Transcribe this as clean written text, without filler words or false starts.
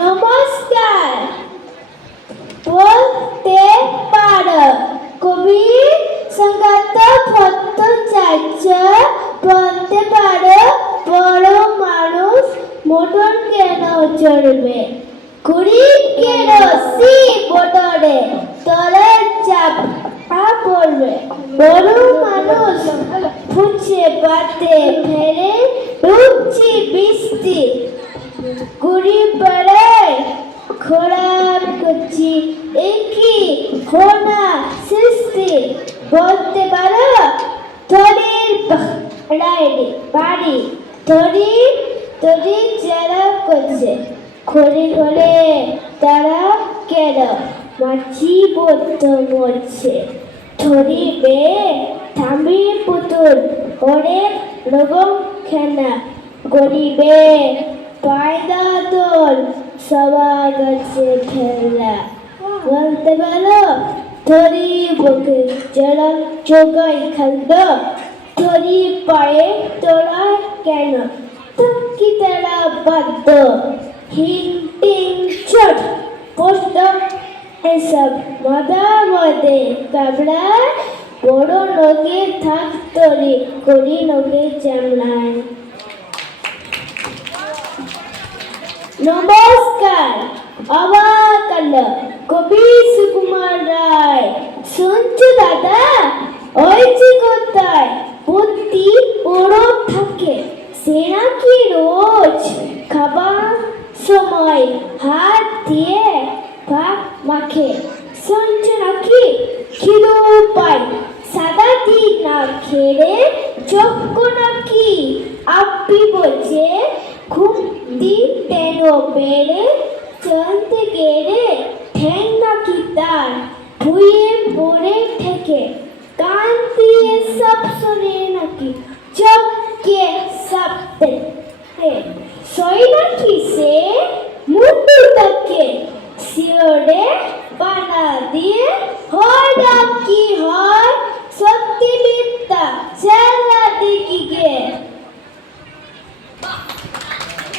নমস্কার। বলতে পারো কবি সংগত ভট্টাচার্য। বলতে পারো বড় মানুষ মোটর কেন চড়বে, গরিব কেন সি মোটরে তলার চাপ পড়বে। বড় মানুষ ফুচে বাতে ফেরে ডুবছি বৃষ্টি, গরিব পাড়ায় খরাব করছি একই হোনা সৃষ্টি। বলতে পারো তরির বাড়ি তরি তরি যারা করছে খড়ি ঘরে তারা কেন মাছি বদ্ধ মরছে। থরি বে থামি পুতুল অনেক রকম খেনা, গরিবে পায়দা দোল সবার কাছে ফেলা। বলতে পারো থরি বুকে যারা চোগাই খাদ্য, থরি পায়ে তোরা কেন কি তারা বাধ্য। হিন্টিং চট পোস্ট এসব মাথা মধ্যে কামড়ায়, বড় নগে থাক তরি করি নগে চামড়ায়। নমস্কার। অবাক আলো কবি সুকুমার রায়। শুনছো দাদা, ওই যে কোথায় বুদ্ধি বড় থাকে সে নাকি রোজ খাবার সময় হাত দিয়ে ভাত মাখে। শুনছো নাকি খিদু পায় সাদা দিন না খেলে, চক্ষ নাকি আপনি বলছে খুব দিন তেন বেড়ে চলতে গেলে ঠ্যাং নাকি তার ভুঁয়ে পড়ে থেকে, কান দিয়ে সব শোনে নাকি চোখকে সব দেখে, সই নাকি সে মুন্ডু তাকে শিওরে বানা দিয়ে হয়